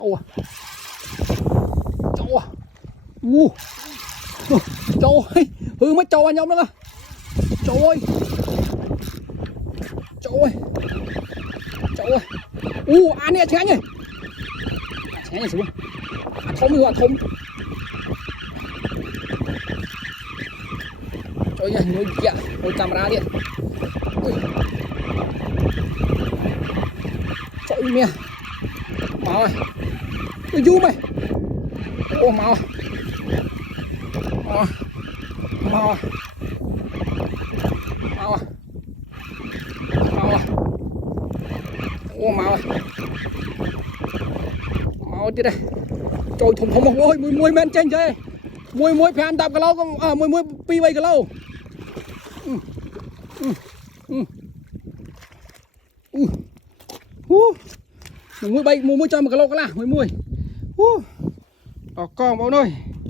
Trâu à. Trâu à. Trâu ơi. Hư mất trâu anh ông đó kìa. Trâu ơi. Trâu ơi. Trâu ơi. Anh này chén nhỉ. Chén nhỉ xuống. Thông rồi thông. Trời ơi, ngồi kìa, ngồi camera đi. Trời mẹ. Máu ơi. Ui du mày. Máu. Máu. Máu. Máu. Máu. Máu. Máu đi đây. Trời thùng thùng ôi, mùi men chênh chơi. Mùi phải ăn đạp cái lâu không? Mùi pi bay cái lâu. Mùi bay, mùi cho một cái lâu cái là, mùi. Con bố ơi.